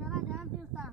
मेरा जान थी उस्ताद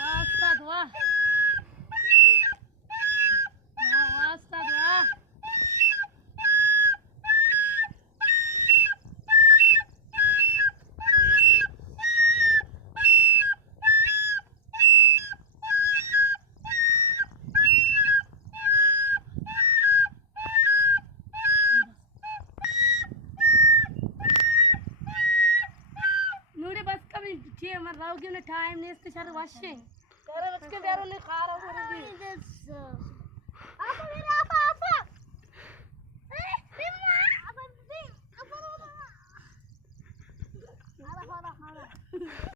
वाह उस्ताद वाह वाह उस्ताद वाह नूरे बस कभी ठीक है मैं राव के टाइम नहीं इसके सारे वाशे तेरे बच के बेरों ने खा रहा हूँ